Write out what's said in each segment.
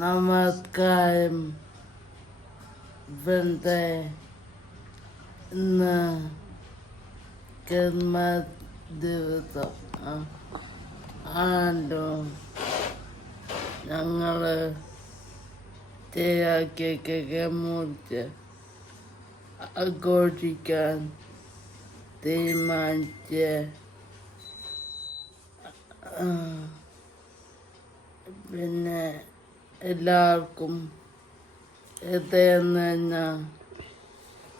നമസ്കാരം. ഇവിടുത്തെ ഇന്ന് ക്രിസ്മസ് ദിവസം ആണ്ടോ. ഞങ്ങൾ കേക്കൊക്കെ മുറിച്ച് ആഘോഷിക്കാൻ തീരുമാനിച്ച്. പിന്നെ എല്ലാവർക്കും ഹൃദയം നിറഞ്ഞ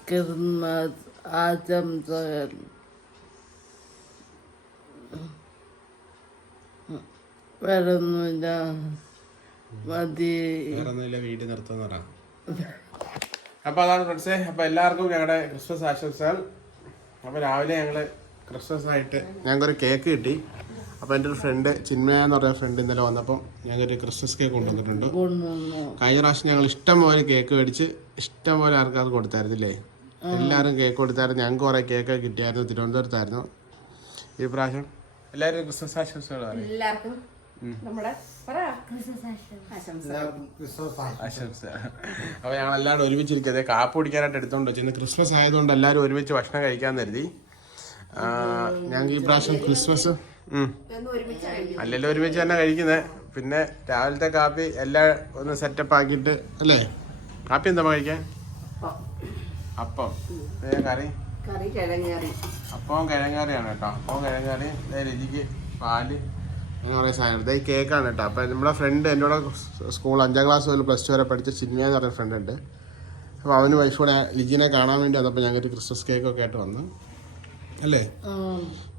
ക്രിസ്മസ് ആശംസകൾ. വരുന്നില്ല. മതി. വീട്ടിൽ നിർത്തുന്ന പറ. അപ്പൊ അതാണ് ഫ്രണ്ട്സേ അപ്പൊ എല്ലാവർക്കും ഞങ്ങളുടെ ക്രിസ്മസ് ആശംസകൾ. അപ്പൊ രാവിലെ ഞങ്ങൾ ക്രിസ്മസ് ആയിട്ട് ഞങ്ങൾക്കൊരു കേക്ക് കിട്ടി. അപ്പൊ എന്റെ ഒരു ഫ്രണ്ട് ചിന്മയ എന്ന് പറയുന്ന ഫ്രണ്ട് ഇന്നലെ വന്നപ്പോൾ ഞങ്ങൾക്കൊരു ക്രിസ്മസ് കേക്ക് കൊണ്ടുവന്നിട്ടുണ്ട്. കൊണ്ടുവന്നു. കഴിഞ്ഞ പ്രാവശ്യം ഞങ്ങൾ ഇഷ്ടം പോലെ കേക്ക് മേടിച്ച് ഇഷ്ടം പോലെ ആൾക്കാർ കൊടുത്തായിരുന്നില്ലേ? എല്ലാവരും കേക്ക് കൊടുത്തായിരുന്നു. ഞങ്ങൾക്ക് കുറേ കേക്ക് കിട്ടിയായിരുന്നു. തിരുവനന്തപുരത്തായിരുന്നു. ഈ പ്രാവശ്യം എല്ലാവരും ക്രിസ്മസ് ആശംസകൾ പറയും. എല്ലാവർക്കും നമ്മുടെ പറ. ആശംസ. ആശംസ. അപ്പൊ ഞങ്ങൾ എല്ലാവരും ഒരുമിച്ചിരിക്കുന്നത് കാപ്പ് കുടിക്കാനായിട്ട് എടുത്തോണ്ട് വെച്ചു. ക്രിസ്മസ് ആയതുകൊണ്ട് എല്ലാവരും ഒരുമിച്ച് ഭക്ഷണം കഴിക്കാൻ കരുതി. ഞങ്ങൾക്ക് ഈ പ്രാവശ്യം ക്രിസ്മസ് അല്ലല്ലോ ഒരുമിച്ച് തന്നെ കഴിക്കുന്നത് പിന്നെ രാവിലത്തെ കാപ്പി എല്ലാം ഒന്ന് സെറ്റപ്പ് ആക്കിയിട്ട് അല്ലേ? കാപ്പി എന്താ കഴിക്കാൻ? അപ്പം. കറി? അപ്പവും കിഴങ്ങാറിയാണ് കേട്ടോ. അപ്പവും കിഴങ്ങാറി രുചിക്ക് പാൽ അങ്ങനെ കുറേ സാധനം ഇത് ഈ കേക്കാണ് കേട്ടോ. അപ്പം നമ്മുടെ ഫ്രണ്ട് എന്റെ കൂടെ സ്കൂൾ അഞ്ചാം ക്ലാസ് മുതൽ പ്ലസ് ടു വരെ പഠിച്ച ചിന്മയ എന്ന് പറഞ്ഞ ഫ്രണ്ട് ഉണ്ട്. അപ്പോൾ അവന് വൈഫോടെ ലിജിനെ കാണാൻ വേണ്ടി അതപ്പോൾ ഞങ്ങൾക്ക് ക്രിസ്മസ് കേക്കൊക്കെ ആയിട്ട് വന്നു. അല്ലേ?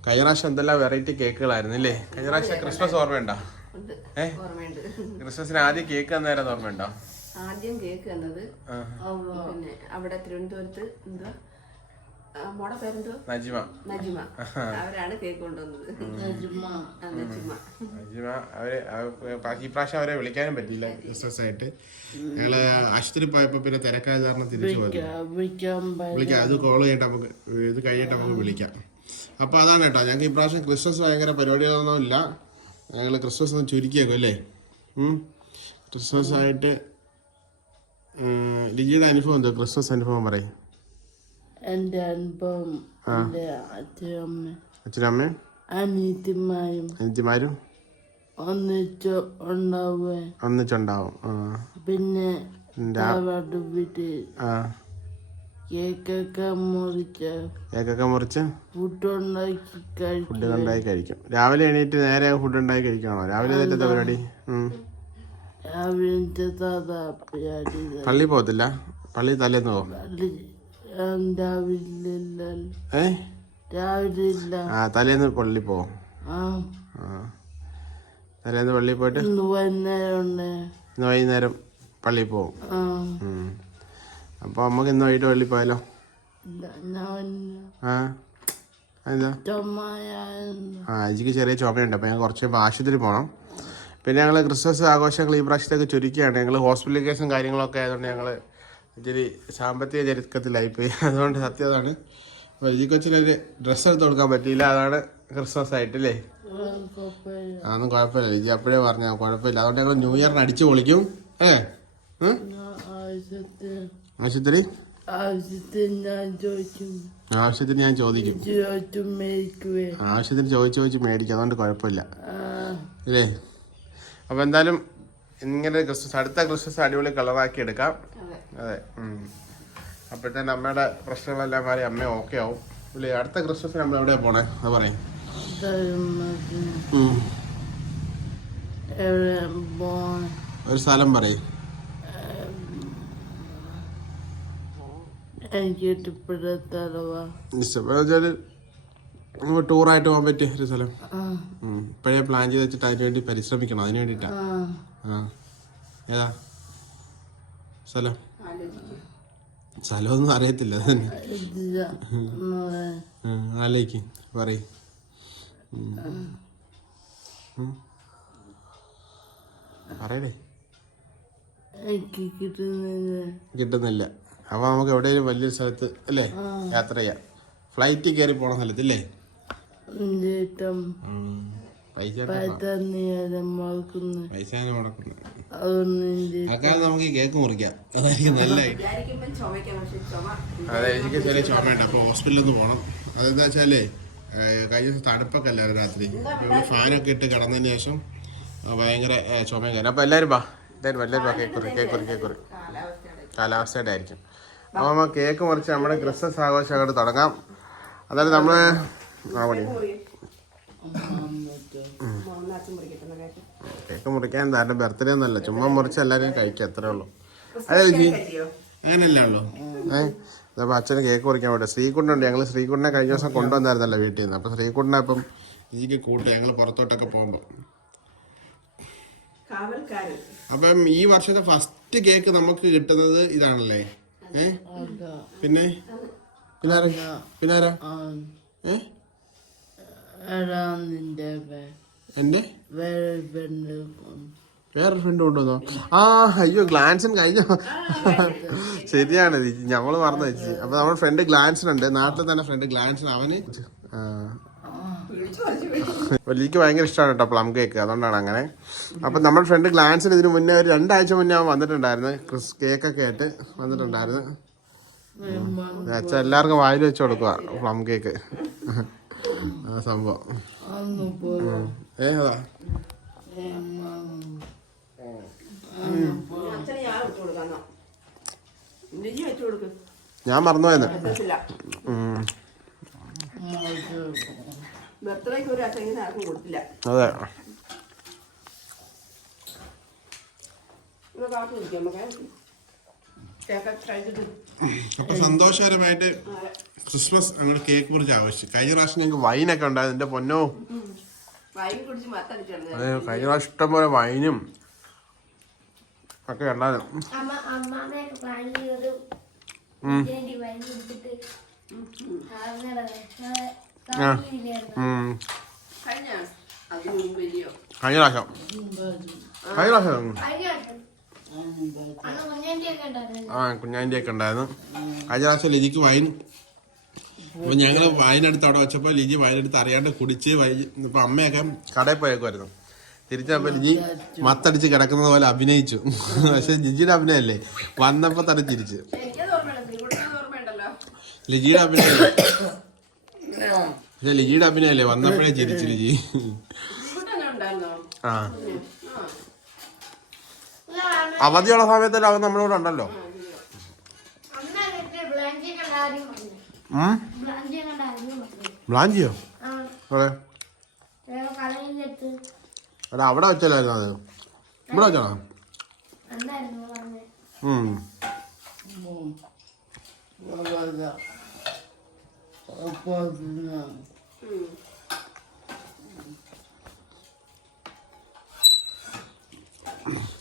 കഴിഞ്ഞ പ്രാവശ്യം എന്തെല്ലാം വെറൈറ്റി കേക്കുകളായിരുന്നു അല്ലേ കഴിഞ്ഞ പ്രാവശ്യം ക്രിസ്മസ് ഓർമ്മയുണ്ടോ? ഉണ്ട് ഏ? ക്രിസ്മസിന് ആദ്യം കേക്ക് തന്നേരം ഓർമ്മയുണ്ടോ? ആദ്യം കേക്ക് തന്നത്. പിന്നെ അവിടെ തിരുവനന്തപുരത്ത് എന്താ മോടെ പേരെന്തോ? നജിമ. നജിമ. അവരാണ് കേക്ക് കൊണ്ടുവന്നത്. നജിമ. അവർ അവ- ബാക്കി ഈ പ്രാവശ്യം അവരെ വിളിക്കാനും പറ്റില്ല ക്രിസ്മസ് ആയിട്ട്. ഞങ്ങൾ ആശുപത്രി പോയപ്പോ പിന്നെ തിരക്കായ കാരണം തിരിച്ചു പോയി വിളിക്കാം അത് കോൾ ചെയ്യട്ടെ നമുക്ക് ഇത് കഴിയട്ടെ നമുക്ക് വിളിക്കാം. അപ്പോൾ അതാണ് കേട്ടോ. ഞങ്ങൾക്ക് ഈ പ്രാവശ്യം ക്രിസ്മസ് ഭയങ്കര പരിപാടികളൊന്നും ഇല്ല. ഞങ്ങൾ ക്രിസ്മസ് ഒന്ന് ചുരുക്കിയേക്കും അല്ലേ. ക്രിസ്മസ് ആയിട്ട് ലിജിയുടെ അനുഭവം എന്തോ? ക്രിസ്മസ് അനുഭവം പറയും. എന്റെ അനുഭവം എന്റെ അച്ഛനമ്മ അച്ഛനമ്മയും? അനീതിമാരും അനിയത്തിമാരും? ഒന്നിച്ച് ഉണ്ടാവുക ഒന്നിച്ചുണ്ടാവും. പിന്നെ രാ- വീട്ടിൽ ആ. കേക്കൊക്കെ മുറിച്ച് കേക്കൊക്കെ മുറിച്ച് ഫുഡുണ്ടാക്കി കഴിക്കും ഫുഡ് ഉണ്ടാക്കി കഴിക്കും. രാവിലെ എണീറ്റ് നേരെ ഫുഡ് ഉണ്ടാക്കി കഴിക്കണോ? രാവിലെ എന്നിട്ട് പരിപാടി? ഉം. രാവിലത്തെ സാധാ പരിപാടി പള്ളി പോകത്തില്ല? പള്ളി തലേന്ന് പോകും രാവിലെ രാവിലെ ആ തലേന്ന് പള്ളി പോകും തലേന്ന് പള്ളി പോയിട്ട് ഇന്ന് വൈകുന്നേരം പള്ളി പള്ളിയിൽ പോകും. അപ്പോൾ നമുക്ക് ഇന്ന് വൈകിട്ട് പള്ളിയിൽ പോയാലോ? ഞാൻ ആ? എന്താ ആ എനിക്ക് ചെറിയ ചുമയുണ്ട്. അപ്പോൾ ഞങ്ങൾ കുറച്ച് ആശുപത്രി പോകണം പിന്നെ ഞങ്ങൾ ക്രിസ്മസ് ആഘോഷങ്ങൾ ഈ പ്രാവശ്യത്തേക്ക് ചുരുക്കിയാണ്. ഞങ്ങൾ ഹോസ്പിറ്റൽ കേസും കാര്യങ്ങളൊക്കെ ആയതുകൊണ്ട് ഞങ്ങൾ ഇച്ചിരി സാമ്പത്തിക ചരിത്രത്തിലായിപ്പോയി. അതുകൊണ്ട് സത്യം അതാണ്. അപ്പോൾ ഈ കൊച്ചിനൊരു ഡ്രസ്സ് എടുത്ത് കൊടുക്കാൻ പറ്റിയില്ല. അതാണ് ക്രിസ്മസ് ആയിട്ടല്ലേ അതൊന്നും കുഴപ്പമില്ല. ലിജി അപ്പോഴേ പറഞ്ഞു കുഴപ്പമില്ല. അതുകൊണ്ട് ഞങ്ങൾ ന്യൂ ഇയറിന് അടിച്ചു പൊളിക്കും. ഏ? ഞാൻ ആവശ്യത്തിന് ആവശ്യത്തിന് ഞാൻ ചോദിക്കും. ആവശ്യത്തിന് ചോദിച്ചു ചോദിച്ച് മേടിക്കും. അതുകൊണ്ട് കുഴപ്പമില്ല. അല്ലേ? അപ്പോൾ എന്തായാലും ഇങ്ങനെ ക്രിസ്മസ് അടുത്ത ക്രിസ്മസ് അടിപൊളി കളറാക്കി എടുക്കാം. അതെ. അപ്പോഴത്തേന് അമ്മയുടെ പ്രശ്നങ്ങളെല്ലാം മാറി അമ്മ ഓക്കെ ആവും. ഇല്ലേ അടുത്ത ക്രിസ്മസിന് നമ്മൾ എവിടെ പോണേ? അത് പറയും. ഒരു സ്ഥലം പറയും. എനിക്ക് ടൂറായിട്ട് പോകാൻ പറ്റിയ ഒരു സ്ഥലം. ഇപ്പഴേ പ്ലാൻ ചെയ്ത് വെച്ചിട്ട് അതിന് വേണ്ടി പരിശ്രമിക്കണം അതിന് വേണ്ടിട്ടാ. ഏതാ? സ്ഥലം? സ്ഥലമൊന്നും അറിയത്തില്ല തന്നെ ആലോചിക്ക് പറയും. പറയടേ. കിട്ടുന്നില്ല. അപ്പോൾ നമുക്ക് എവിടെയെങ്കിലും വലിയൊരു സ്ഥലത്ത് അല്ലേ? യാത്ര ചെയ്യാം. ഫ്ലൈറ്റിൽ കയറി പോണ സ്ഥലത്ത് അല്ലേ? അക്കാലം നമുക്ക് കേക്ക് മുറിക്കാം. അതായിരിക്കും നല്ല അതെ എനിക്ക് ചെറിയ ചുമയുണ്ട്. അപ്പോൾ ഹോസ്പിറ്റലിൽ ഒന്ന് പോകണം അതെന്താ വെച്ചാലേ കഴിഞ്ഞ ദിവസം തണുപ്പൊക്കെ അല്ലായിരുന്നു രാത്രി. ഫാനൊക്കെ ഇട്ട് കിടന്നതിന് ശേഷം ഭയങ്കര ചുമയും കാര്യം അപ്പോൾ എല്ലാരും വാ. എല്ലാവരും എല്ലാവരും ബാ കേക്കുറി കേക്ക് കുറി കേക്ക് കുറി കാലാവസ്ഥയുടെ ആയിരിക്കും അപ്പോൾ നമ്മൾ കേക്ക് മുറിച്ച് നമ്മുടെ ക്രിസ്മസ് ആഘോഷം അങ്ങോട്ട് തുടങ്ങാം. അതായത് നമ്മൾ ആ കേക്ക് കേക്ക് മുറിക്കാൻ എന്തായാലും ബർത്ത്ഡേ ഒന്നല്ല ചുമ്മാ മുറിച്ച് എല്ലാവരും കഴിക്കുക അത്രേ ഉള്ളൂ. അതെ ജി. പറ്റിയോ അങ്ങനല്ലേ ഉള്ളൂ. ഏഹ് അപ്പോൾ അച്ഛന് കേക്ക് മുറിക്കാൻ പറ്റും ശ്രീകുണ്ടുണ്ട് ഞങ്ങൾ ശ്രീകുണ്ടിനെ കഴിഞ്ഞ ദിവസം കൊണ്ടുവന്നായിരുന്നല്ലോ വീട്ടിൽ നിന്ന്. അപ്പോൾ ശ്രീകുണ്ടിനെ ഇപ്പം എനിക്ക് കൂട്ടുക ഞങ്ങൾ പുറത്തോട്ടൊക്കെ പോകുമ്പോൾ അപ്പം ഈ വർഷത്തെ ഫസ്റ്റ് കേക്ക് നമുക്ക് കിട്ടുന്നത് ഇതാണല്ലേ? ഏ? പിന്നെ? പിന്നെ ആരാ പിന്നെ ആരാ ഏ? നിന്റെ എന്റെ വേറെ പെണ്ണ് വേറൊരു ഫ്രണ്ട് കൊണ്ടുവന്നോ? ആ അയ്യോ ഗ്ലാൻസൻ കഴിഞ്ഞ? ശരിയാണ് ഞങ്ങൾ മറന്നു ചേച്ചി അപ്പൊ നമ്മുടെ ഫ്രണ്ട് ഗ്ലാൻസൺ ഉണ്ട് നാട്ടിൽ തന്നെ ഫ്രണ്ട് ഗ്ലാൻസൺ അവന്. ആ. വലിയക്ക് ഭയങ്കര ഇഷ്ടമാണ് കേട്ടോ പ്ലം കേക്ക് അതുകൊണ്ടാണ് അങ്ങനെ. അപ്പൊ നമ്മുടെ ഫ്രണ്ട് ഗ്ലാൻസിന് ഇതിന് മുന്നേ ഒരു രണ്ടാഴ്ച മുന്നേ അവൻ വന്നിട്ടുണ്ടായിരുന്നു. ക്രിസ് കേക്ക് കേക്കൊക്കെ ആയിട്ട് വന്നിട്ടുണ്ടായിരുന്നു. അച്ഛൻ എല്ലാവർക്കും വായിൽ വെച്ച് കൊടുക്കുക പ്ലം കേക്ക് ആ സംഭവം. അന്ന് പോയി ഏ അതാ. അച്ഛനെ ഞാൻ മറന്നുപോയെന്ന്. ബർത്ത്ഡേക്ക് ഒരു അച്ഛൻ ഇങ്ങനെ ആർക്കും കൊടുത്തില്ല. അതെ. അപ്പൊ സന്തോഷകരമായിട്ട് ക്രിസ്മസ് അങ്ങനെ കേക്ക് കുറിച്ച് ആവശ്യം കഴിഞ്ഞ പ്രാവശ്യം ഞങ്ങൾക്ക് വൈനൊക്കെ ഉണ്ടായിരുന്നു. എന്റെ പൊന്നോ. വൈൻ അതെ കഴിഞ്ഞ പ്രാവശ്യം ഇഷ്ടംപോലെ വൈനും ഒക്കെ ഉണ്ടായിരുന്നു. വൈൻ ഉം. കഴിഞ്ഞ? പ്രാവശ്യം. കഴിഞ്ഞ പ്രാവശ്യം ആ കുഞ്ഞാന്റെ ഒക്കെ ഉണ്ടായിരുന്നു. കഴിഞ്ഞ പ്രാവശ്യം ലിജിക്ക് വൈൻ. അപ്പൊ ഞങ്ങൾ വൈനെടുത്ത് അവിടെ വെച്ചപ്പോ ലിജി വൈനെടുത്ത് അറിയാണ്ട് കുടിച്ച് വൈ ഇപ്പൊ അമ്മയൊക്കെ കടയിൽ പോയേക്കുമായിരുന്നു തിരിച്ചപ്പോ ലിജി മത്തടിച്ച് കിടക്കുന്നത് പോലെ അഭിനയിച്ചു. പക്ഷെ ലിജിയുടെ അഭിനയല്ലേ? വന്നപ്പോ തന്നെ തിരിച്ച്. ലിജിയുടെ അഭിനയം പക്ഷെ ലിജിയുടെ അഭിനയല്ലേ? വന്നപ്പോഴേ ചിരിച്ചു ലിജി ആ. ആ അവധിയുള്ള സമയത്തല്ല അവൻ നമ്മളോട് ഉണ്ടല്ലോ. ബ്ലാഞ്ചിയോ? അല്ല അതെ അവിടെ വെച്ചല്ലായിരുന്നു അത്? ഇവിടെ വെച്ചാണോ ഉം.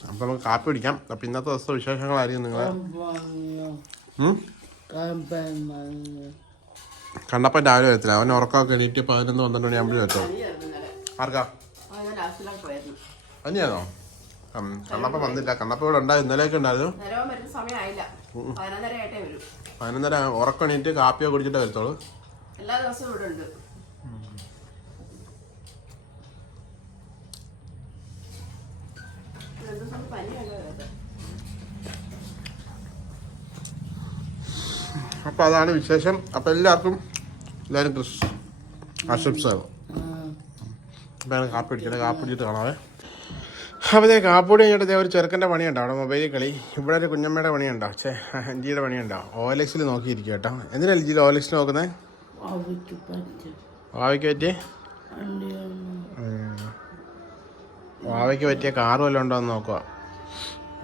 അപ്പൊ നമുക്ക് കാപ്പി പിടിക്കാം അപ്പൊ ഇന്നത്തെ ദിവസത്തെ വിശേഷങ്ങളായിരിക്കും നിങ്ങളെ? കണ്ടപ്പൻ രാവിലെ വരത്തില്ല. അവൻ ഉറക്കമൊക്കെ എണീറ്റ് പതിനൊന്ന് പന്ത്രണ്ട് മണി ആകുമ്പോഴേ വരത്തോ പനിയായിരുന്നു ഇന്നലെ ആർക്കാ അനിയാണോ കണ്ണപ്പൻ വന്നില്ല. കണ്ണപ്പ ഇവിടെ ഉണ്ടായിരുന്നു ഇന്നലെയൊക്കെ ഉണ്ടായിരുന്നു. പതിനൊന്നര ഉറക്കം എണീറ്റ് കാപ്പിയോ കുടിച്ചിട്ടേ വരത്തോളൂ എല്ലാ ദിവസവും ഇവിടെ ഉണ്ട്. അപ്പൊ അതാണ് വിശേഷം. അപ്പൊ എല്ലാവർക്കും എല്ലാവരും ക്രിസ് ആശംസകൾ. അപ്പൊ കാപ്പി അടിച്ചിട്ട് കാപ്പി അടിച്ചിട്ട് കാണാവേ. അപ്പോൾ ഇതേ കാപ്പൂടി കഴിഞ്ഞിട്ട് ഒരു ചെറുക്കന്റെ പണിയുണ്ടോ? അവിടെ മൊബൈലിൽ കളി. ഇവിടെ ഒരു കുഞ്ഞമ്മയുടെ പണിയുണ്ടോ? ചേ അഞ്ചിയുടെ പണിയുണ്ടോ? ഓലക്സിൽ നോക്കിയിരിക്കും കേട്ടോ. എന്തിനാ ജിയിൽ ഓലക്സിൽ നോക്കുന്നത് വാവയ്ക്ക് പറ്റിയ? വാവയ്ക്ക് പറ്റിയ കാറ് വല്ലതും ഉണ്ടോ എന്ന് നോക്കുക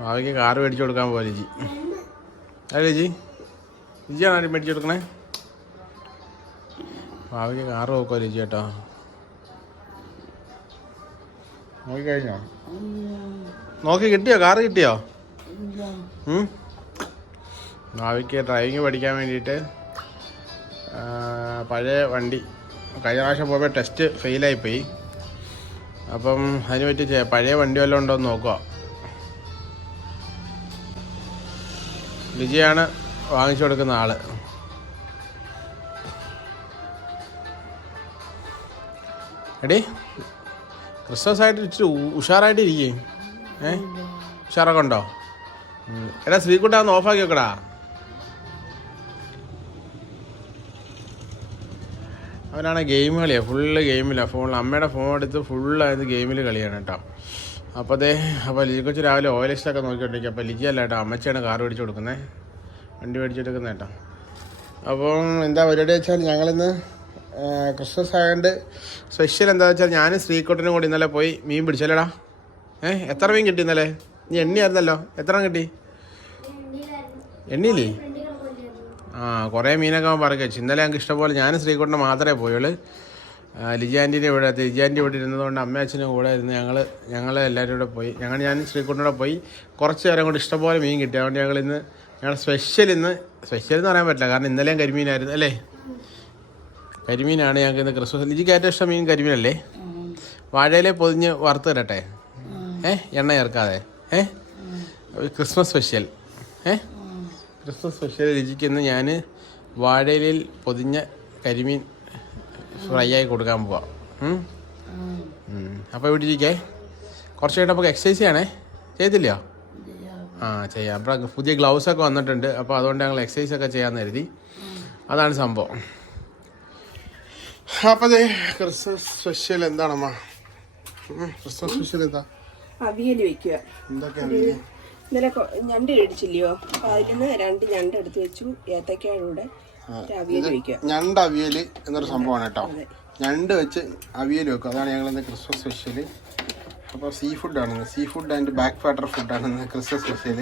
വാവയ്ക്ക് കാറ് മേടിച്ചു കൊടുക്കാൻ പോലെ ലിജി. അല്ല ലിജി ലിജിയാണ് ആരും മേടിച്ചു കൊടുക്കണേ? വാവയ്ക്ക് കാറ് നോക്കുക ലിജി കേട്ടോ നോക്കി കഴിഞ്ഞോ നോക്കി കിട്ടിയോ? കാറ് കിട്ടിയോ? ഭാവിക്ക് ഡ്രൈവിങ് പഠിക്കാൻ വേണ്ടിയിട്ട് പഴയ വണ്ടി. കഴിഞ്ഞ പ്രാവശ്യം പോയപ്പോൾ ടെസ്റ്റ് ഫെയിലായിപ്പോയി അപ്പം അതിന് പറ്റി പഴയ വണ്ടി വല്ലതും ഉണ്ടോ എന്ന് നോക്കുക വിജയാണ് വാങ്ങിച്ചു കൊടുക്കുന്ന ആൾ. എടി ക്രിസ്മസ് ആയിട്ട് ഇച്ചിരി ഉഷാറായിട്ടിരിക്കേ ഏ? ഉഷാറൊക്കെ ഉണ്ടോ. എടാ സ്ത്രീക്കുട്ടാന്ന് ഓഫാക്കി വെക്കടാ. അവനാണ് ഗെയിം കളിയാണ് ഫുള്ള് ഗെയിമിലാണ് ഫോണിൽ അമ്മയുടെ ഫോൺ എടുത്ത് ഫുള്ളായത് ഗെയിമിൽ കളിയാണ് കേട്ടോ അപ്പോൾ അതേ അപ്പോൾ ലിജി കൊച്ചു രാവിലെ ഓയിൽ ലിസ്റ്റൊക്കെ നോക്കിക്കൊണ്ടിരിക്കുക അപ്പോൾ ലിജി അല്ല കേട്ടോ അമ്മച്ചിയാണ് കാർ മേടിച്ച് കൊടുക്കുന്നത് വണ്ടി മേടിച്ചെടുക്കുന്നത് കേട്ടോ അപ്പം എന്താ പരിപാടി വെച്ചാൽ ഞങ്ങളിന്ന് ക്രിസ്മസ് ആയതുകൊണ്ട് സ്പെഷ്യൽ എന്താ വെച്ചാൽ ഞാൻ ശ്രീകുട്ടനും കൂടി ഇന്നലെ പോയി മീൻ പിടിച്ചല്ലേടാ. ഏഹ് എത്ര മീൻ കിട്ടി ഇന്നലെ? നീ എണ്ണിയായിരുന്നല്ലോ എത്ര കിട്ടി? എണ്ണിയില്ലേ ആ കുറേ മീനൊക്കെ അവൻ പറക്കി വെച്ചു. ഇന്നലെ ഞങ്ങൾക്ക് ഇഷ്ടംപോലെ ഞാനും ശ്രീകുട്ടനെ മാത്രമേ പോയുള്ളൂ. ലിജാന്റിന്റെ ഇവിടെ ലിജാന്റി ഇവിടെ ഇരുന്നതുകൊണ്ട് അമ്മ അച്ഛനും കൂടെ ഇരുന്ന് ഞങ്ങൾ ഞങ്ങൾ എല്ലാവരും കൂടെ പോയി. ഞങ്ങൾ ഞാൻ ശ്രീകുട്ടനോടെ പോയി. കുറച്ച് നേരം കൊണ്ട് ഇഷ്ടംപോലെ മീൻ കിട്ടി. അതുകൊണ്ട് ഞങ്ങൾ ഇന്ന് ഞങ്ങൾ സ്പെഷ്യൽ ഇന്ന് സ്പെഷ്യൽ എന്ന് പറയാൻ പറ്റില്ല. കാരണം ഇന്നലെയും കരിമീനായിരുന്നു അല്ലേ? കരിമീനാണ് ഞങ്ങൾക്ക് ഇന്ന് ക്രിസ്മസ് ലിജിക്ക് ഏറ്റവും ഇഷ്ടം മീൻ കരിമീനല്ലേ? വാഴയിലെ പൊതിഞ്ഞ് വറുത്ത് തരട്ടെ ഏ? എണ്ണ ചേർക്കാതെ? ഏ? ക്രിസ്മസ് സ്പെഷ്യൽ ഏ? ക്രിസ്മസ് സ്പെഷ്യൽ രുചിക്കുന്ന ഞാൻ വാഴയിലയിൽ പൊതിഞ്ഞ കരിമീൻ ഫ്രൈ ആയി കൊടുക്കാൻ പോവാം. അപ്പോൾ ഇവിടെ ഇരിക്കേ. കുറച്ച് കഴിഞ്ഞാൽ നമുക്ക് എക്സസൈസ് ചെയ്യണേ. ചെയ്തില്ലയോ? ആ ചെയ്യാം. അപ്പോൾ പുതിയ ഗ്ലൗസ് ഒക്കെ വന്നിട്ടുണ്ട്. അപ്പോൾ അതുകൊണ്ട് ഞങ്ങൾ എക്സസൈസ് ഒക്കെ ചെയ്യാമെന്ന് കരുതി. അതാണ് സംഭവം. അപ്പോൾ അതെ ക്രിസ്മസ് സ്പെഷ്യൽ എന്താണമ്മ? ക്രിസ്മസ് സ്പെഷ്യൽ എന്താ? അവിയൽ വെക്കുക. എന്തൊക്കെയാണ് ഇന്നലെ ഞണ്ട് കഴിച്ചില്ലയോ അപ്പൊ അതിൽ നിന്ന് രണ്ട് ഞണ്ട് എടുത്ത് വെച്ചു. ഏത്തക്കയുടെ ഞണ്ട് അവിയൽ എന്നൊരു സംഭവമാണ് കേട്ടോ. ഞണ്ട് വെച്ച് അവിയൽ വെക്കും. അതാണ് ഞങ്ങൾ ഇന്ന്. ക്രിസ്മസ് സ്പെഷ്യൽ അപ്പോൾ സീ ഫുഡാണ് sea food and back water ഫുഡാണ് ഇന്ന് ക്രിസ്മസ് സ്പെഷ്യൽ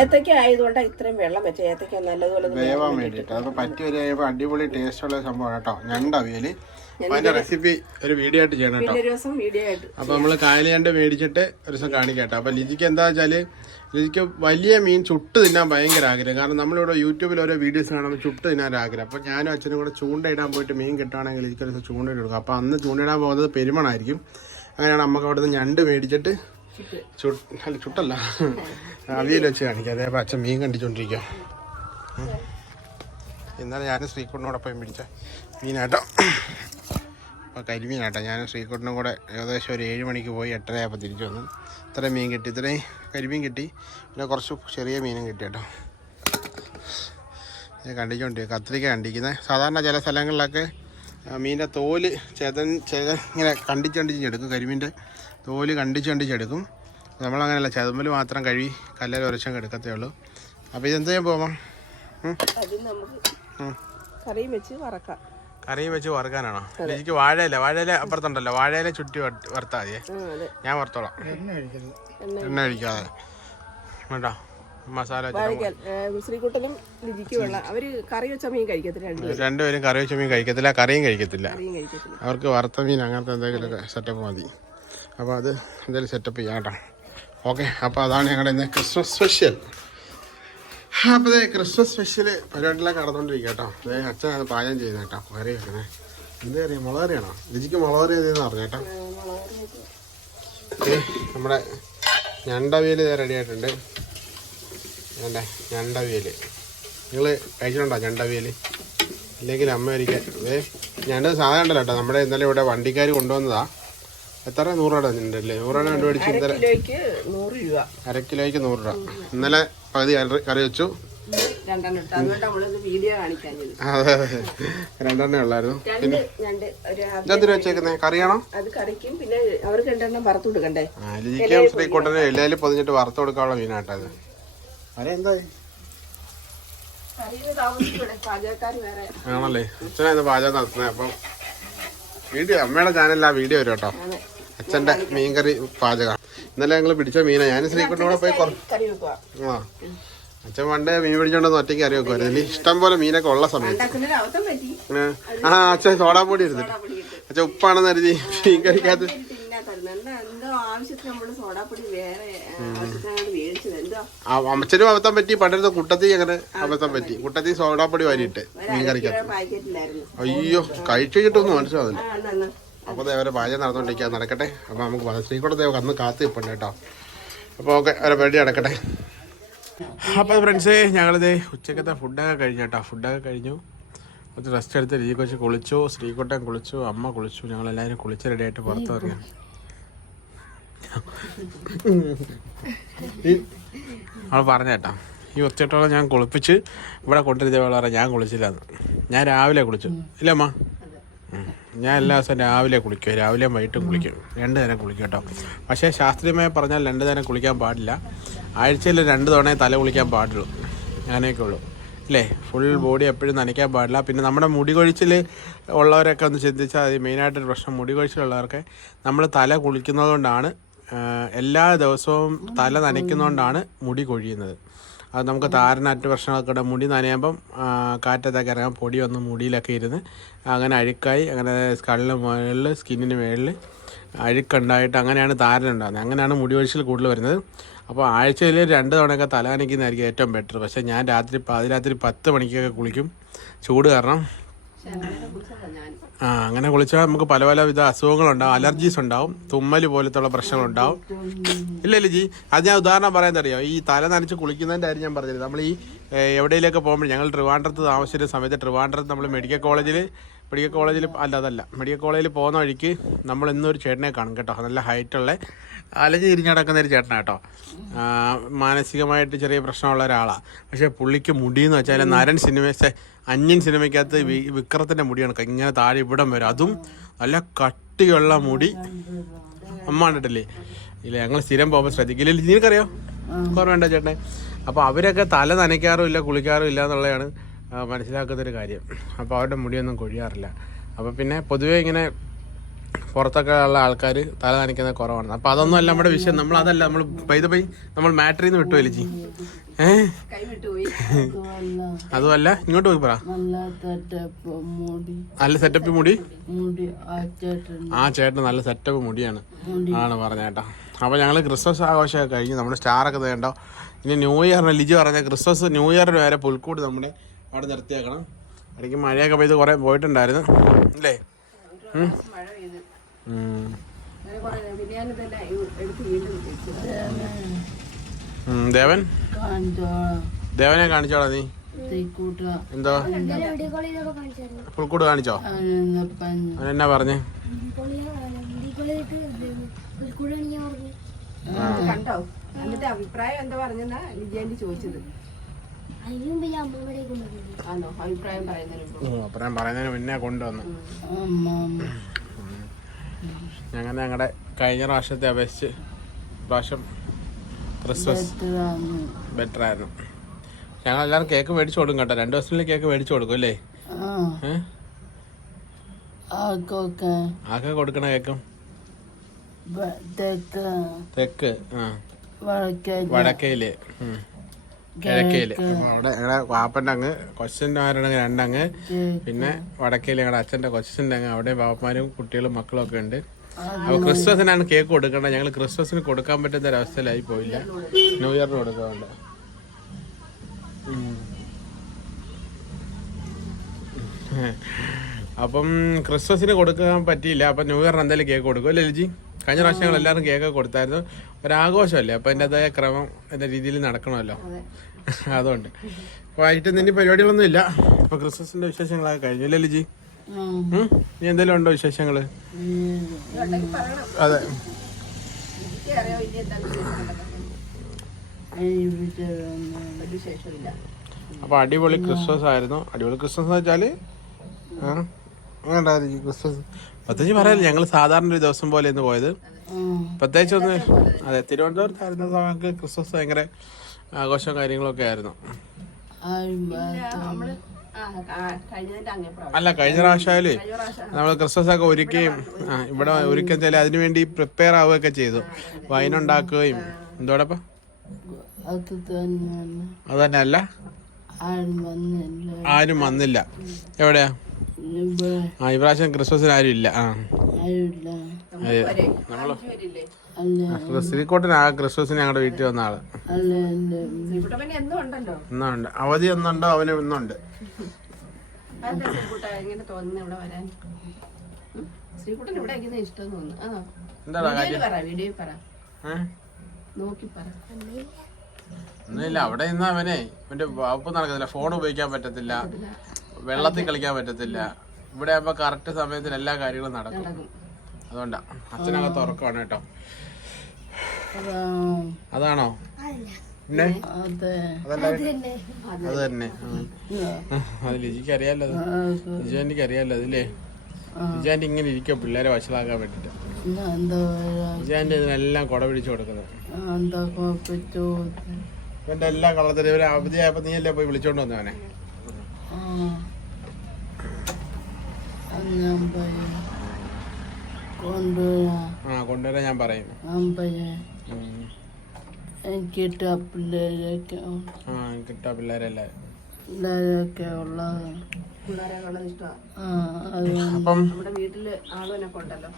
ഏത്തക്ക ആയതുകൊണ്ടാണ് ഇത്രയും വെള്ളം വെച്ച. ഏത്തക്ക നല്ലതുപോലെ വേവാൻ വേണ്ടിയിട്ട്. അത് പറ്റി വരെ അടിപൊളി ടേസ്റ്റ് ഉള്ള സംഭവമാണ് കേട്ടോ. ഞണ്ട് അവിയൽ അതിന്റെ റെസിപ്പി ഒരു വീഡിയോ ആയിട്ട് ചെയ്യണം കേട്ടോ. ദിവസം വീഡിയോ ആയിട്ട് അപ്പോൾ നമ്മൾ കായലിയണ്ട് മേടിച്ചിട്ട് ഒരു ദിവസം കാണിക്കട്ടെ അപ്പൊ ലിജിക്ക് എന്താ വെച്ചാൽ ലിജിക്ക് വലിയ മീൻ ചുട്ട് തിന്നാൻ ഭയങ്കര ആഗ്രഹം. കാരണം നമ്മളിവിടെ യൂട്യൂബിൽ ഓരോ വീഡിയോസ് കാണുമ്പോൾ ചുട്ട് തിന്നാൻ ആഗ്രഹം. അപ്പൊ ഞാനും അച്ഛനും കൂടെ ചൂണ്ടയിടാൻ പോയിട്ട് മീൻ കിട്ടുകയാണെങ്കിൽ ലിജിക്ക് ഒരു ദിവസം ചൂണ്ടയിട്ട് കൊടുക്കും. അപ്പൊ അന്ന് ചൂണ്ടയിടാൻ പോകുന്നത് പെരുമണായിരിക്കും. അങ്ങനെയാണ് നമുക്ക് അവിടെ നിന്ന് ഞണ്ട് മേടിച്ചിട്ട് ചുട്ട്. അല്ല ചുട്ടല്ല. അവിയൽ വെച്ച് കാണിക്കാം. അതേപോലെ അച്ഛൻ മീൻ കണ്ടിച്ചോണ്ടിരിക്കാം ഇന്നലെ ഞാനും ശ്രീകുണ്ണോടൊപ്പം പിടിച്ച മീനാട്ടോ. അപ്പോൾ കരിമീനാട്ടോ ഞാൻ ശ്രീകുട്ടനും കൂടെ ഏകദേശം ഒരു ഏഴ് മണിക്ക് പോയി എട്ടരയായപ്പോൾ തിരിച്ചു വന്നു. ഇത്രയും മീൻ കിട്ടി. ഇത്രയും കരിമീൻ കിട്ടി. പിന്നെ കുറച്ച് ചെറിയ മീനും കിട്ടി കേട്ടോ. ഇത് കണ്ടിക്കൊണ്ട് കത്രിക്ക കണ്ടിരിക്കുന്നത്. സാധാരണ ചില സ്ഥലങ്ങളിലൊക്കെ മീനിന്റെ തോൽ ചേതൻ ചെത ഇങ്ങനെ കണ്ടിച്ച് കണ്ടിച്ചെടുക്കും കരിമീന്റെ തോൽ കണ്ടിച്ച് കണ്ടിച്ചെടുക്കും നമ്മളങ്ങനെയല്ല. ചെതമ്പൽ മാത്രം കഴുകി കല്ലിൽ ഉരച്ചും എടുക്കത്തേ ഉള്ളൂ. അപ്പോൾ ഇതെന്ത് ചെയ്യാൻ നമുക്ക് കറിയും വെച്ച് വറക്കാം. കറിയും വെച്ച് വറുക്കാനാണോ? എനിക്ക് വാഴയില വാഴയില അപ്പുറത്തുണ്ടല്ലോ. വാഴയില ചുറ്റി വറുത്താ വറുത്താൽ മതിയേ ഞാൻ വറുത്തോളാം. എണ്ണ ഒഴിക്കാതെ. വേണ്ട മസാല ശ്രീകുട്ടനും അവർ കറി വെച്ച മീൻ കഴിക്കത്തില്ല രണ്ടുപേരും. കറി വെച്ച മീൻ കഴിക്കത്തില്ല കറിയും കഴിക്കത്തില്ല. കറിയും കഴിക്കത്തില്ല. അവർക്ക് വറുത്ത മീൻ അങ്ങനത്തെ എന്തെങ്കിലും സെറ്റപ്പ് മതി. അപ്പോൾ അത് എന്തെങ്കിലും സെറ്റപ്പ് ചെയ്യാം കേട്ടോ. ഓക്കെ അപ്പോൾ അതാണ് ഞങ്ങളുടെ ഇന്ന് ക്രിസ്മസ് സ്പെഷ്യൽ അപ്പോൾ ക്രിസ്മസ് സ്പെഷ്യൽ പരിപാടിയിലൊക്കെ നടന്നുകൊണ്ടിരിക്കുക കേട്ടോ അതെ അച്ഛനാണ് പാചകം ചെയ്യുന്നത് കേട്ടോ കറി വെക്കണേ. എന്ത് കറിയാ? മുളക് കറിയാണോ? രുചിക്ക് മുളക് കറി എന്ന് പറഞ്ഞു കേട്ടോ? ഏ, നമ്മുടെ ഞണ്ടവിയൽ റെഡി ആയിട്ടുണ്ട്. വേണ്ടേ ഞണ്ടവിയൽ നിങ്ങൾ കഴിച്ചിട്ടുണ്ടോ ഞണ്ടവിയൽ ഇല്ലെങ്കിൽ അമ്മ ഒരിക്കൽ ഏ ഞണ്ട് സാധനം ഉണ്ടല്ലോ കേട്ടോ നമ്മുടെ ഇന്നലെ ഇവിടെ വണ്ടിക്കാർ കൊണ്ടുവന്നതാ. എത്ര? നൂറ് രൂപ ഉണ്ടല്ലേ നൂറ് രൂപ കണ്ടുപിടിച്ച് ഇന്നലെ അര കിലോയ്ക്ക് നൂറ് രൂപ. ഇന്നലെ പകുതി കറി- വെച്ചു. രണ്ടെണ്ണം ഉള്ളായിരുന്നു. ഇതെന്തിനു വെച്ചേക്കുന്നത് കറിയാണോ? അത് കറിക്കും. പിന്നെ അവർക്ക് രണ്ടെണ്ണം വറുത്ത് കൊടുക്കണ്ടേ? ആ ലിജിക്കും ശ്രീക്കോട്ടനും എല്ലാവരും പൊതിഞ്ഞിട്ട് വറുത്ത് കൊടുക്കാനുള്ള മീനാട്ടത് അരെ എന്തായി ആണല്ലേ. അച്ഛനായിരുന്നു പാചകം നടത്തുന്നത്. അപ്പം വീഡിയോ അമ്മയുടെ ചാനലിൽ ആ വീഡിയോ വരും കേട്ടോ. അച്ഛന്റെ മീൻകറി പാചകം ഇന്നലെ ഞങ്ങൾ പിടിച്ച മീനാ. ഞാൻ ശ്രീക്കുട്ടിനും കൂടെ പോയി ആ. അച്ഛൻ പണ്ട് മീൻ പിടിച്ചോണ്ടെന്ന് ഒറ്റയ്ക്ക് കറി വെക്കുമായിരുന്നു ഇഷ്ടം പോലെ മീനൊക്കെ ഉള്ള സമയത്ത്. ആ അച്ഛൻ സോഡാപ്പൊടി എടുത്തിട്ട്. പൊടിയിട്ട് അച്ഛൻ ഉപ്പാണെന്ന് കരുതി മീൻ കഴിക്കാത്ത അമ്മച്ചനും അബദ്ധം പറ്റി പണ്ടത്തെ കുട്ടത്തി അങ്ങനെ അബദ്ധം പറ്റി. കുട്ടത്തി സോഡാപ്പൊടി വാരിയിട്ട് മീൻ പാക്കറ്റിലായിരുന്നു. അയ്യോ കഴിച്ചു കിട്ടുമെന്ന് മനസ്സിലാവുന്നു ആ എന്നാ, എന്നാ. അപ്പോൾ ദേവരെ പാചകം നടന്നുകൊണ്ടിരിക്കുക നടക്കട്ടെ. അപ്പോൾ നമുക്ക് ശ്രീകുട ശ്രീകുട്ടത്തെ അന്ന് കാത്തു നിൽപ്പുണ്ട് കേട്ടോ. അപ്പോൾ ഓക്കെ അവരെ പരിപാടി നടക്കട്ടെ. അപ്പോൾ ഫ്രണ്ട്സേ ഞങ്ങളിത് ഉച്ചക്കത്തെ ഫുഡൊക്കെ കഴിഞ്ഞു കേട്ടോ. ഫുഡൊക്കെ കഴിഞ്ഞു. കുറച്ച് റെസ്റ്റ് എടുത്ത് രീതി കുറച്ച് കുളിച്ചു. ശ്രീകുട്ടൻ കുളിച്ചു അമ്മ കുളിച്ചു. ഞങ്ങളെല്ലാവരും കുളിച്ച് റെഡിയായിട്ട് പുറത്ത് ഇറങ്ങി. അവൾ പറഞ്ഞേട്ടാ ഈ ഒച്ചട്ടോളം ഞാൻ കുളിപ്പിച്ച് ഇവിടെ വളരെ ഞാൻ കുളിച്ചില്ലാന്ന് ഞാൻ രാവിലെ കുളിച്ചു. ഇല്ലമ്മ. ഞാൻ എല്ലാ ദിവസവും രാവിലെ കുളിക്കും. രാവിലെയും വൈകിട്ടും കുളിക്കും. രണ്ട് നേരം കുളിക്കും കേട്ടോ. പക്ഷേ ശാസ്ത്രീയമായി പറഞ്ഞാൽ രണ്ട് നേരം കുളിക്കാൻ പാടില്ല. ആഴ്ചയിൽ രണ്ട് തവണ തല കുളിക്കാൻ പാടുള്ളൂ. അങ്ങനെയൊക്കെ ഉള്ളൂ. അല്ലേ? ഫുൾ ബോഡി എപ്പോഴും നനയ്ക്കാൻ പാടില്ല. പിന്നെ നമ്മുടെ മുടി കൊഴിച്ചിൽ ഉള്ളവരൊക്കെ ഒന്ന് ചിന്തിച്ചാൽ അത് മെയിനായിട്ടൊരു പ്രശ്നം. മുടി കൊഴിച്ചിലുള്ളവർക്ക് നമ്മൾ തല കുളിക്കുന്നതുകൊണ്ടാണ് എല്ലാ ദിവസവും തല നനയ്ക്കുന്നതുകൊണ്ടാണ് മുടി കൊഴിയുന്നത്. അത് നമുക്ക് താരനാറ്റ് പ്രശ്നങ്ങളൊക്കെ ഉണ്ട് മുടി നനയുമ്പം കാറ്റത്തൊക്കെ ഇറങ്ങാൻ പൊടി വന്ന് മുടിയിലൊക്കെ ഇരുന്ന് അങ്ങനെ അഴുക്കായി അങ്ങനെ കള്ളിന് മുകളിൽ സ്കിന്നിന് മുകളിൽ അഴുക്കുണ്ടായിട്ട് അങ്ങനെയാണ് താരൻ ഉണ്ടാകുന്നത്. അങ്ങനെയാണ് മുടി ഒഴിച്ചിൽ കൂടുതൽ വരുന്നത്. അപ്പോൾ ആഴ്ചയിൽ രണ്ട് തവണയൊക്കെ തല നനയ്ക്കുന്നതായിരിക്കും ഏറ്റവും ബെറ്റർ പക്ഷേ ഞാൻ രാത്രി പാതിരാത്രി പത്ത് മണിക്കൊക്കെ കുളിക്കും. ചൂട് കാരണം ആ അങ്ങനെ കുളിച്ചാൽ നമുക്ക് പല പല വിധ അസുഖങ്ങളുണ്ടാവും. അലർജീസ് ഉണ്ടാവും. തുമ്മൽ പോലത്തുള്ള പ്രശ്നങ്ങളുണ്ടാവും. ഇല്ല ജി അത് ഞാൻ ഉദാഹരണം പറയാൻ അറിയോ ഈ തല നനച്ച് കുളിക്കുന്നതിന്റെ കാര്യം ഞാൻ പറഞ്ഞത് നമ്മൾ ഈ എവിടെയിലൊക്കെ പോകുമ്പോൾ ഞങ്ങൾ ട്രിവാൻഡ്രത്ത് താമസിച്ചിരുന്ന സമയത്ത് ട്രിവാൻഡ്രത്ത് നമ്മൾ മെഡിക്കൽ കോളേജിൽ മെഡിക്കൽ കോളേജിൽ അല്ല അതല്ല മെഡിക്കൽ കോളേജിൽ പോകുന്ന വഴിക്ക് നമ്മൾ ഇന്നൊരു ചേട്ടനെ കാണും കേട്ടോ. നല്ല ഹൈറ്റുള്ള അലഞ്ഞ് തിരിഞ്ഞ് നടക്കുന്ന ഒരു ചേട്ടനാണ് കേട്ടോ മാനസികമായിട്ട് ചെറിയ പ്രശ്നമുള്ള ഒരാളാണ് പക്ഷേ പുള്ളിക്ക് മുടിയെന്ന് വെച്ചാൽ നരൻ സിനിമ അന്യൻ സിനിമയ്ക്കകത്ത് വിക്രത്തിന്റെ മുടിയാണ്. ഇങ്ങനെ താഴെ ഇവിടം വരും. അതും നല്ല കട്ടിയുള്ള മുടി. അമ്മ കണ്ടിട്ടില്ലേ? ഇല്ല ഞങ്ങൾ സ്ഥിരം പോകുമ്പോൾ ശ്രദ്ധിക്കില്ല? നിനക്കറിയോ? കുറവുണ്ടോ ചേട്ടനെ? അപ്പോൾ അവരൊക്കെ തല നനയ്ക്കാറും ഇല്ല കുളിക്കാറും ഇല്ല എന്നുള്ളതാണ് മനസ്സിലാക്കുന്നൊരു കാര്യം. അപ്പോൾ അവരുടെ മുടിയൊന്നും കൊഴിയാറില്ല. അപ്പോൾ പിന്നെ പൊതുവേ ഇങ്ങനെ പുറത്തൊക്കെ ഉള്ള ആൾക്കാർ തല നനയ്ക്കുന്ന കുറവാണ്. അപ്പൊ അതൊന്നും അല്ല നമ്മുടെ വിഷയം. നമ്മൾ അതല്ല നമ്മൾ പൈത പൈ നമ്മൾ മാറ്ററിൽ നിന്ന് വിട്ടു വലിച്ചി അതുമല്ല ഇങ്ങോട്ട് പോയി പറ. നല്ല സെറ്റപ്പ് മുടി? ആ ചേട്ടൻ നല്ല സെറ്റപ്പ് മുടിയാണ്. ആണ് പറഞ്ഞേട്ടാ. അപ്പൊ ഞങ്ങൾ ക്രിസ്മസ് ആഘോഷമൊക്കെ കഴിഞ്ഞു നമ്മുടെ സ്റ്റാറൊക്കെ തേണ്ടോ ഇനി ന്യൂ ഇയറിന് ലിജി പറഞ്ഞ ക്രിസ്മസ് ന്യൂ ഇയറിന് വരെ പുൽക്കൂട് നമ്മുടെ അവിടെ നിർത്തിയാക്കണം. ഇടയ്ക്ക് മഴയൊക്കെ പെയ്ത് കുറേ പോയിട്ടുണ്ടായിരുന്നു. അല്ലേ? ദേവൻ? ദേവനെ കാണിച്ചോടാ നീ. എന്തോ? പുൽക്കൂട് കാണിച്ചോ? എന്നാ പറഞ്ഞേ? കണ്ടോ? എന്നിട്ട് അഭിപ്രായം എന്താ പറഞ്ഞെന്നാ ചോദിച്ചത്. അഭിപ്രായം പറയുന്നതിന് പിന്നെ മുന്നേ കൊണ്ടുവന്നു. അമ്മ. ഞങ്ങൾ ഞങ്ങളുടെ കഴിഞ്ഞ പ്രാവശ്യത്തെ അപേക്ഷിച്ച് പ്രാവശ്യം ക്രിസ്മസ് ബെറ്റർ ആയിരുന്നു ഞങ്ങൾ എല്ലാവരും കേക്ക് മേടിച്ചു കൊടുക്കും കേട്ടോ. രണ്ട് ദിവസത്തിനുള്ളിൽ കേക്ക് മേടിച്ചു കൊടുക്കും അല്ലേ? ആ. ഏഹ് ആകെ കൊടുക്കണ കേക്കും? തെക്ക്. വടക്കയിൽ. കിഴക്കയിൽ അവിടെ ഞങ്ങളുടെ വാപ്പന്റെ അങ്ങ് രണ്ടങ്ങ്. പിന്നെ വടക്കയിൽ ഞങ്ങളുടെ അച്ഛന്റെ കൊച്ചന്റെ അങ്ങ് അവിടെ ബാപ്പമാരും കുട്ടികളും മക്കളും ഒക്കെ ഉണ്ട്. അപ്പോൾ ക്രിസ്മസിനാണ് കേക്ക് കൊടുക്കേണ്ടത് ഞങ്ങൾ ക്രിസ്മസിന് കൊടുക്കാൻ പറ്റുന്ന ഒരവസ്ഥയിലായി പോയില്ല. ന്യൂ ഇയറിന് കൊടുക്കാറുണ്ട്. അപ്പം ക്രിസ്മസിന് കൊടുക്കാൻ പറ്റിയില്ല. അപ്പം ന്യൂ ഇയറിന് എന്തായാലും കേക്ക് കൊടുക്കും. അല്ലേ ലിജി? കഴിഞ്ഞ പ്രാവശ്യം ഞങ്ങൾ എല്ലാവരും കേക്ക് കൊടുത്തായിരുന്നു. ഒരാഘോഷമല്ലേ? അപ്പം അതിന്റെതായ ക്രമം എന്റെ രീതിയിൽ നടക്കണമല്ലോ. അതുകൊണ്ട്. അപ്പൊ ആയിട്ട് ഇനി പരിപാടികളൊന്നും ഇല്ല അപ്പോൾ ക്രിസ്മസിന്റെ വിശേഷങ്ങളൊക്കെ കഴിഞ്ഞു. അല്ലേ ലിജി? എന്തെങ്കിലും ഉണ്ടോ വിശേഷങ്ങൾ? അതെ. അപ്പൊ അടിപൊളി ക്രിസ്മസ് ആയിരുന്നു. അടിപൊളി ക്രിസ്മസ് എന്ന് ഉണ്ടായിരുന്നു ക്രിസ്മസ്. പ്രത്യേകിച്ച് പറയാനില്ല ഞങ്ങൾ സാധാരണ ഒരു ദിവസം പോലെ ഇന്ന് പോയത്. പ്രത്യേകിച്ച് ഒന്ന് അതെ തിരുവനന്തപുരത്തായിരുന്ന സമയത്ത് ക്രിസ്മസ് ഭയങ്കര ആഘോഷവും കാര്യങ്ങളൊക്കെ ആയിരുന്നു. അല്ല കഴിഞ്ഞ പ്രാവശ്യമായാലേ നമ്മൾ ക്രിസ്മസ് ഒക്കെ ഒരുക്കുകയും ഇവിടെ ഒരുക്കുക വെച്ചാൽ അതിനു വേണ്ടി പ്രിപ്പയർ ആവുകയൊക്കെ ചെയ്തു. വൈൻ ഉണ്ടാക്കുകയും. അത് തന്നെ അല്ല. ആരും വന്നില്ല. ആരും വന്നില്ല. എവിടെയാ? ആ ഇപ്രാവശ്യം പ്രാവശ്യം ക്രിസ്മസിന് ആരും ഇല്ല ആ ആ ക്രിസ്മസിന് ഞങ്ങളുടെ വീട്ടിൽ വന്ന ആൾ. എന്നുണ്ട് അവധി ഒന്നുണ്ടോ? അവന് ഇന്നുണ്ട്. അതെന്താ ശ്രീകുട്ട? എങ്ങനെ തോന്നുന്നു ഇവിടെ വരാൻ? ഉം? ശ്രീകുട്ടൻ ഇവിടെ ഇഷ്ടം തോന്നുന്നു. ആ. എന്താടാ വീഡിയോയിൽ പറ വീഡിയോയിൽ പറ. ഏഹ് നോക്കി പറ. ഒന്നുമില്ല. അവിടെ ഇന്ന് അവനെ അവന്റെ വകുപ്പ് നടക്കത്തില്ല. ഫോൺ ഉപയോഗിക്കാൻ പറ്റത്തില്ല. വെള്ളത്തിൽ കളിക്കാൻ പറ്റത്തില്ല. ഇവിടെ ആകുമ്പോ കറക്റ്റ് സമയത്തിന് എല്ലാ കാര്യങ്ങളും നടക്കും. നടക്കും. അതുകൊണ്ടാ. അച്ഛനകത്ത് ഉറക്കമാണ് കേട്ടോ. അതാണോ? പിന്നെ? അതെ. തന്നെ. അത് ലിജിക്ക് അറിയാലോ ലിജു അറിയാലോ അതില്ലേ ലിജു ഇങ്ങനെ ഇരിക്കും പിള്ളേരെ വഷളാക്കാൻ വേണ്ടിട്ട്. എന്താ പറയാ ലിജു ആന്റി ഇതിനെല്ലാം കൊട പിടിച്ചു കൊടുക്കുന്നത്. ഇവന്റെ എല്ലാ കള്ളത്തിനും ഒരു അവധിയായപ്പോ നീയല്ലേ പോയി വിളിച്ചോണ്ട് വന്നവനെ? ആ കൊണ്ടുവരാൻ ഞാൻ പറയും. ഉം. പിള്ളേരൊക്കെ ആ കിട്ടാ പിള്ളേരെല്ലാം പിള്ളേരൊക്കെ ഉള്ളത്. പിള്ളേരെ ഇഷ്ടമാണ് അപ്പം നമ്മുടെ വീട്ടിൽ ആളുനൊക്കെ ഉണ്ടല്ലോ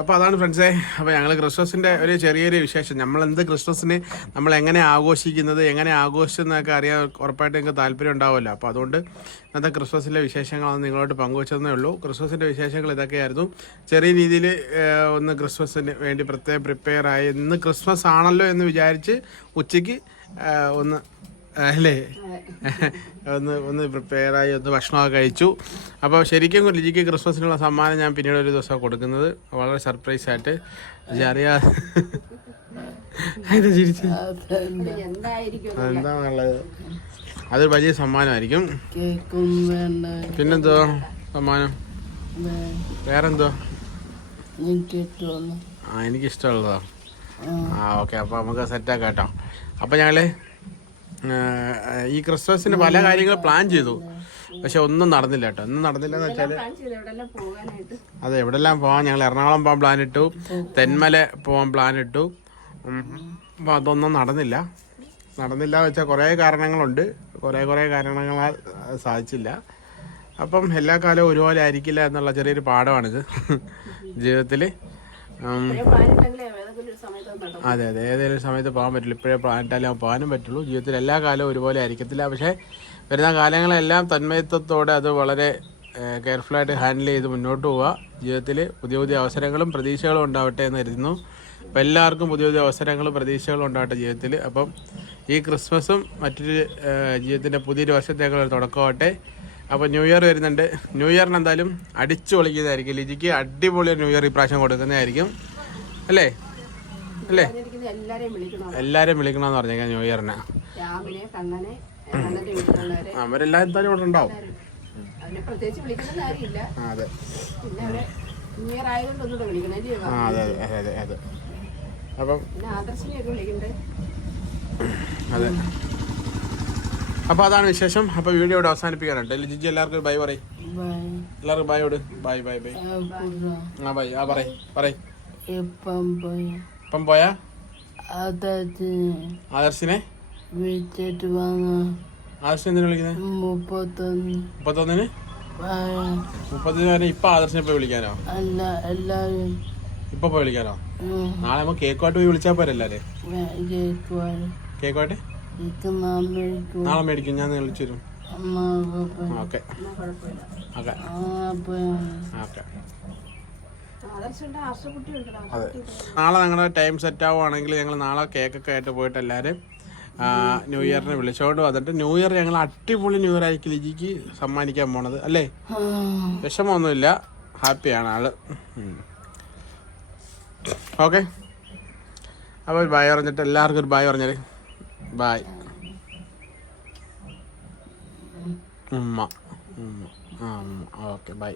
അപ്പോൾ അതാണ് ഫ്രണ്ട്സേ അപ്പോൾ ഞങ്ങൾ ക്രിസ്മസിന്റെ ഒരു ചെറിയൊരു വിശേഷം. നമ്മൾ എന്ത് ക്രിസ്മസിന് നമ്മൾ എങ്ങനെ ആഘോഷിക്കുന്നത് എങ്ങനെ ആഘോഷിച്ചെന്നൊക്കെ അറിയാൻ ഉറപ്പായിട്ട് നിങ്ങൾക്ക് താല്പര്യം ഉണ്ടാവുമല്ലോ. അപ്പോൾ അതുകൊണ്ട് ഇന്നത്തെ ക്രിസ്മസിലെ വിശേഷങ്ങളാണ് നിങ്ങളോട് പങ്കുവച്ചതേ ഉള്ളൂ. ക്രിസ്മസിന്റെ വിശേഷങ്ങൾ ഇതൊക്കെയായിരുന്നു. ചെറിയ രീതിയിൽ ഒന്ന് ക്രിസ്മസിന് വേണ്ടി പ്രത്യേകം പ്രിപ്പയർ ആയി. ഇന്ന് ക്രിസ്മസ് ആണല്ലോ എന്ന് വിചാരിച്ച് ഉച്ചയ്ക്ക് ഒന്ന് അല്ലേ? ഒന്ന് ഒന്ന് പ്രിപ്പയർ ആയി ഒന്ന് ഭക്ഷണമൊക്കെ കഴിച്ചു. അപ്പോൾ ശരിക്കും ലിജിക്ക് ക്രിസ്മസിനുള്ള സമ്മാനം ഞാൻ പിന്നീട് ഒരു ദിവസം കൊടുക്കുന്നത്. വളരെ സർപ്രൈസ് ആയിട്ട്. അറിയാ ഇത് ചിരിച്ച്? അതൊരു വലിയ സമ്മാനമായിരിക്കും. പിന്നെന്തോ സമ്മാനം? വേറെന്തോ? ആ എനിക്കിഷ്ടമുള്ളതോ. ആ ആ ഓക്കെ അപ്പോൾ നമുക്ക് സെറ്റാക്കാം കേട്ടോ. അപ്പോൾ ഞങ്ങൾ ഈ ക്രിസ്മസിന് പല കാര്യങ്ങൾ പ്ലാൻ ചെയ്തു. പക്ഷെ ഒന്നും നടന്നില്ല കേട്ടോ. ഒന്നും നടന്നില്ല എന്ന് പോകാനായിട്ട്. അതെ എവിടെല്ലാം പോവാൻ ഞങ്ങൾ എറണാകുളം പോകാൻ പ്ലാൻ ഇട്ടു. തെന്മല പോകാൻ പ്ലാൻ ഇട്ടു. അപ്പോൾ അതൊന്നും നടന്നില്ല. നടന്നില്ല എന്ന് വെച്ചാൽ കുറേ കാരണങ്ങളുണ്ട്. കുറേ കുറേ കാരണങ്ങളാൽ സാധിച്ചില്ല. അപ്പം എല്ലാ കാലവും ഒരുപോലെ ആയിരിക്കില്ല എന്നുള്ള ചെറിയൊരു പാഠമാണിത്. ജീവിതത്തിൽ അതെ അതെ. ഏതെങ്കിലും സമയത്ത് പോകാൻ പറ്റില്ല. ഇപ്പോഴേ ഇട്ടാലേ പോകാനും പറ്റുള്ളൂ. ജീവിതത്തിൽ എല്ലാ കാലവും ഒരുപോലെ ആയിരിക്കത്തില്ല. പക്ഷേ വരുന്ന കാലങ്ങളെല്ലാം തന്മയത്വത്തോടെ അത് വളരെ കെയർഫുള്ളായിട്ട് ഹാൻഡിൽ ചെയ്ത് മുന്നോട്ട് പോവുക. ജീവിതത്തിൽ പുതിയ പുതിയ അവസരങ്ങളും പ്രതീക്ഷകളും ഉണ്ടാവട്ടെ എന്ന് കരുതുന്നു. അപ്പം എല്ലാവർക്കും പുതിയ പുതിയ അവസരങ്ങളും പ്രതീക്ഷകളും ഉണ്ടാവട്ടെ ജീവിതത്തിൽ. അപ്പം ഈ ക്രിസ്മസും മറ്റൊരു ജീവിതത്തിന്റെ പുതിയൊരു വർഷത്തേക്കുള്ള തുടക്കമാവട്ടെ. അപ്പോൾ ന്യൂ ഇയർ വരുന്നുണ്ട്. ന്യൂ ഇയറിന് എന്തായാലും അടിച്ചു പൊളിക്കുന്നതായിരിക്കും. ലിജിക്ക് അടിപൊളി ന്യൂ ഇയർ ഈ പ്രാവശ്യം കൊടുക്കുന്നതായിരിക്കും. അല്ലേ? അല്ലേ? എല്ലാരെയും വിളിക്കണം? എല്ലാരും വിളിക്കണമെന്ന് പറഞ്ഞേക്കാം ന്യൂ ഇയറിന്. അവരെല്ലാം എന്തായാലും ഇവിടെ ഉണ്ടാവും. അതെ. അതെ അതെ അതെ അതെ. അപ്പം പിന്നെ അതെ. അപ്പോൾ അതാണ് വിശേഷം. അപ്പോൾ വീഡിയോ ഇവിടെ അവസാനിപ്പിക്കാനുണ്ട്. ജിജി എല്ലാവർക്കും ഒരു ബൈ പറയും. എല്ലാവർക്കും ബൈ ഓട് ബൈ ബൈ ബൈ. ആ ബൈ. ആ പറയും പറയ്. ഇപ്പം പോയി? ആദർശിനെ? വിളിച്ചിട്ട് വന്ന ആദർശിനെ എന്തിനു വിളിക്കുന്നത് മുപ്പത്തൊന്ന്. മുപ്പത്തൊന്നിന്? മുപ്പത്തൊന്ന് മുപ്പത്തിന് വരെ ഇപ്പൊ ആദർശിനെ പോയി വിളിക്കാനോ? അല്ല എല്ലാവരും ഇപ്പൊ പോയി വിളിക്കാനോ? നാളെ നമ്മ കേക്കുമായിട്ട് പോയി വിളിച്ചാൽ പോരെ എല്ലാവരും കേൾക്കുവാൻ കേക്കുമായിട്ട്? നാളെ മേടിക്കും. ഞാൻ വിളിച്ചു തരും. ഓക്കെ. ഓക്കെ. അപ്പം ഓക്കെ. അതെ. നാളെ ഞങ്ങളുടെ ടൈം സെറ്റ് ആവുകയാണെങ്കിൽ ഞങ്ങൾ നാളെ കേക്കൊക്കെ ആയിട്ട് പോയിട്ട് എല്ലാവരും ന്യൂ ഇയറിനെ വിളിച്ചോണ്ട് വന്നിട്ട് ന്യൂ ഇയർ ഞങ്ങൾ അടിപൊളി ന്യൂ ഇയർ ആയിരിക്കും ലിജിക്ക് സമ്മാനിക്കാൻ പോണത് അല്ലേ? വിഷമമൊന്നുമില്ല. ഹാപ്പിയാണ് ആൾ. ഓക്കെ അപ്പോൾ ഒരു ബായ് പറഞ്ഞിട്ട് എല്ലാവർക്കും ഒരു ബായ് പറഞ്ഞത് ബായ് ഉമ്മ. ഉമ്മ. ആ ഉമ്മ. Okay bye